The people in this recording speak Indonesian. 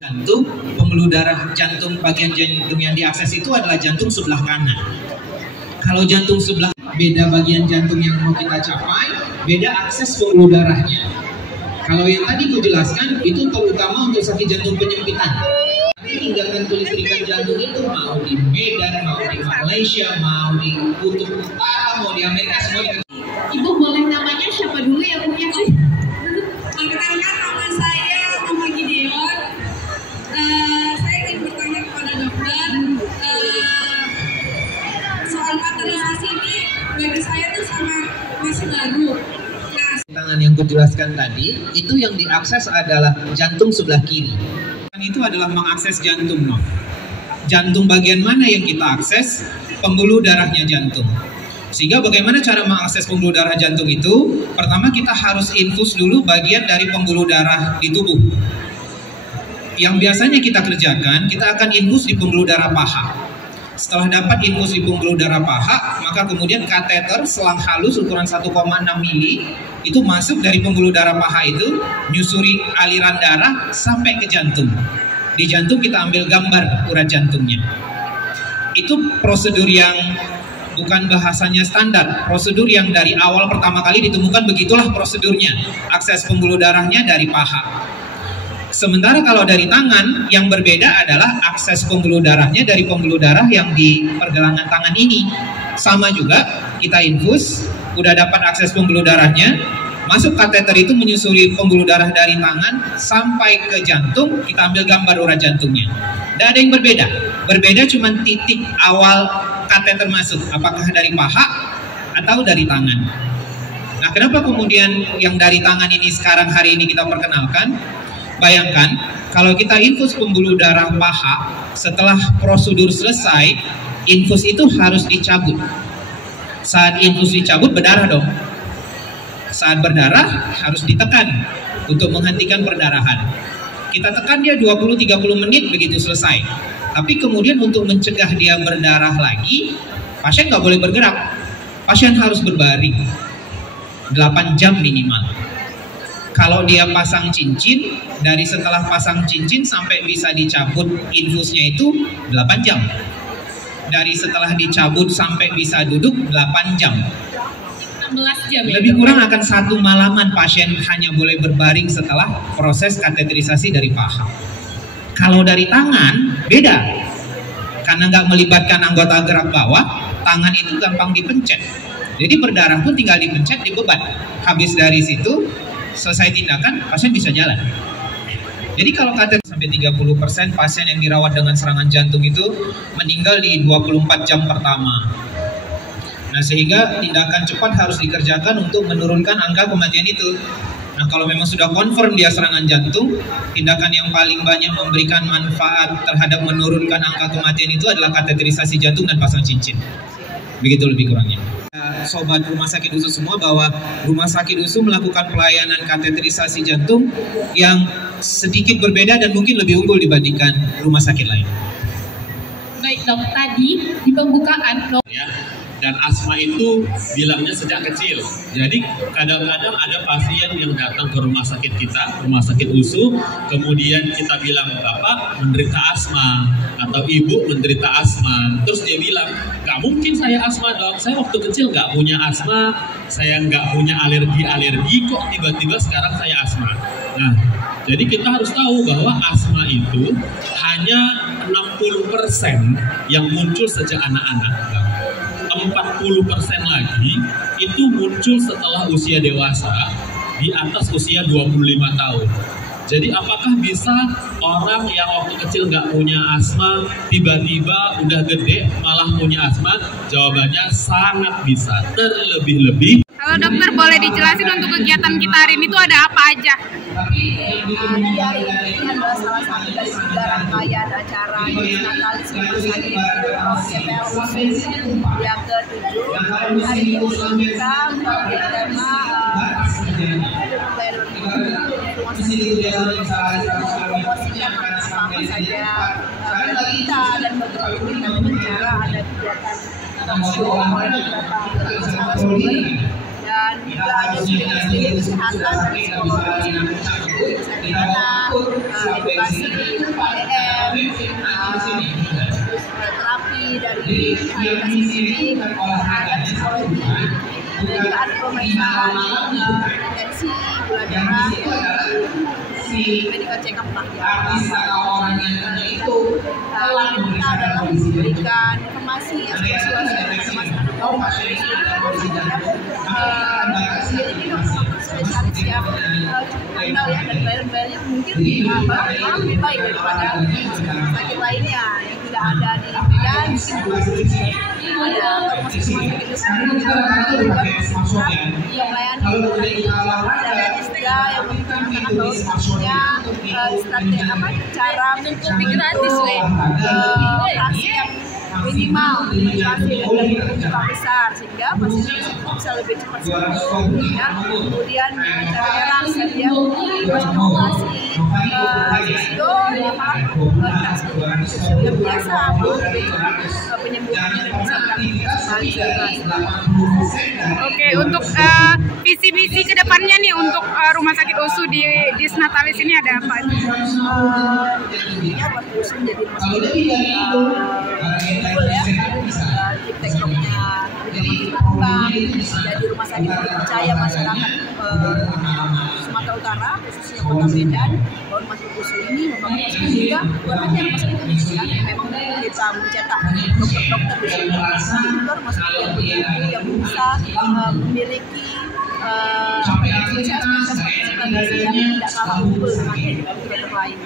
Jantung, pembuluh darah jantung, bagian jantung yang diakses itu adalah jantung sebelah kanan. Kalau jantung sebelah, beda bagian jantung yang mau kita capai, beda akses pembuluh darahnya. Kalau yang tadi aku jelaskan, itu terutama untuk sakit jantung penyempitan. Tindakan kelistrikan jantung itu mau di Medan, mau di Malaysia, mau di Kutub Utara, mau di Amerika, semua di... Ibu boleh namanya siapa dulu ya Bu ya? Perkenalkan nama saya Mama Gideon. Saya ingin bertanya kepada dokter soal kateterisasi ini bagi saya tuh masih baru. Tangan yang kujelaskan tadi itu yang diakses adalah jantung sebelah kiri. Itu adalah mengakses jantung, no. Jantung bagian mana yang kita akses? Pembuluh darahnya jantung. Sehingga bagaimana cara mengakses pembuluh darah jantung itu? Pertama kita harus infus dulu bagian dari pembuluh darah di tubuh. Yang biasanya kita kerjakan, kita akan infus di pembuluh darah paha. Setelah dapat infus di pembuluh darah paha, maka kemudian kateter selang halus ukuran 1,6 mili itu masuk dari pembuluh darah paha itu, nyusuri aliran darah sampai ke jantung. Di jantung kita ambil gambar urat jantungnya. Itu prosedur yang bukan bahasanya standar, prosedur yang dari awal pertama kali ditemukan, begitulah prosedurnya. Akses pembuluh darahnya dari paha. Sementara kalau dari tangan, yang berbeda adalah akses pembuluh darahnya dari pembuluh darah yang di pergelangan tangan ini. Sama juga, kita infus, udah dapat akses pembuluh darahnya, masuk kateter itu menyusuri pembuluh darah dari tangan sampai ke jantung, kita ambil gambar urat jantungnya. Tidak ada yang berbeda. Berbeda cuma titik awal kateter masuk, apakah dari paha atau dari tangan. Nah, kenapa kemudian yang dari tangan ini sekarang hari ini kita perkenalkan? Bayangkan, kalau kita infus pembuluh darah paha, setelah prosedur selesai, infus itu harus dicabut. Saat infus dicabut, berdarah dong. Saat berdarah, harus ditekan untuk menghentikan perdarahan. Kita tekan dia 20-30 menit, begitu selesai. Tapi kemudian untuk mencegah dia berdarah lagi, pasien nggak boleh bergerak. Pasien harus berbaring 8 jam minimal. Kalau dia pasang cincin, dari setelah pasang cincin sampai bisa dicabut infusnya itu 8 jam. Dari setelah dicabut sampai bisa duduk 8 jam. 16 jam ya? Lebih kurang akan 1 malaman pasien hanya boleh berbaring setelah proses kateterisasi dari paha. Kalau dari tangan, beda. Karena nggak melibatkan anggota gerak bawah, tangan itu gampang dipencet. Jadi berdarah pun tinggal dipencet, dibebat. Habis dari situ, selesai tindakan, pasien bisa jalan. Jadi kalau kateter sampai 30% pasien yang dirawat dengan serangan jantung itu meninggal di 24 jam pertama. Nah, sehingga tindakan cepat harus dikerjakan untuk menurunkan angka kematian itu. Nah, kalau memang sudah confirm dia serangan jantung, tindakan yang paling banyak memberikan manfaat terhadap menurunkan angka kematian itu adalah kateterisasi jantung dan pasang cincin. Begitu lebih kurangnya. Sobat Rumah Sakit USU semua, bahwa Rumah Sakit USU melakukan pelayanan kateterisasi jantung yang sedikit berbeda dan mungkin lebih unggul dibandingkan rumah sakit lain. Baik dok, tadi di pembukaan dok. Ya, dan asma itu bilangnya sejak kecil. Jadi kadang-kadang ada pasien yang datang ke rumah sakit kita, rumah sakit USU, kemudian kita bilang bapak menderita asma atau ibu menderita asma. Terus dia bilang, nggak mungkin saya asma dok, saya waktu kecil nggak punya asma, saya nggak punya alergi, kok tiba-tiba sekarang saya asma. Nah, jadi kita harus tahu bahwa asma itu hanya 60% yang muncul sejak anak-anak. 40% lagi itu muncul setelah usia dewasa, di atas usia 25 tahun. Jadi apakah bisa orang yang waktu kecil nggak punya asma, tiba-tiba udah gede malah punya asma? Jawabannya sangat bisa. Terlebih-lebih. Kalau dokter boleh dijelasin untuk kegiatan kita hari ini tuh ada apa aja? Jadi hari ini adalah salah satu dari 3 rangkaian acara Natalis Rumah Sakit CPL USU yang ke-7. Hari ini kita memberi tema promosikan apa saja kita dan bagaimana dengan cara ada kegiatan show oleh beberapa narasumber. Dan juga ada studi kesehatan dan psikologi, kesehatan anak, edukasi, PDM, terapi dari edukasi fisik, kesehatan psikologi, dan juga ada pemeriksaan tensi, gula darah, medical check up lah ya. Kita adalah memberikan informasi memiliki dokter spesialis yang kenal ya, dan bayar-bayarnya mungkin lebih baik daripada sakit lainnya yang tidak ada di Medan. Ada rumah sakit yang melayani dan juga yang mengatakan bahwa strategi cara mencukupi gratis operasi yang minimal operasi dan jumlah besar sehingga pasien bisa lebih cepat sembuh ya. Kemudian caranya langsung dia operasi fisio yang biasa penyembuhannya dan bisa beraktivitas. Oke, untuk visi-misi kedepannya nih untuk Rumah Sakit USU di Disnatalis ini ada apa? Intinya buat USU menjadi rumah sakit ya, teknologinya berkembang, jadi rumah sakit dipercaya masyarakat Sumatera Utara, khususnya Kota Medan, bahwa Rumah Sakit USU ini membangun sehingga bukan hanya rumah sakit USU yang memang kita mencetak dokter-dokter di sini, juga rumah sakit yang bisa memiliki spesialis yang tidak kalah unggul dengan dokter lain.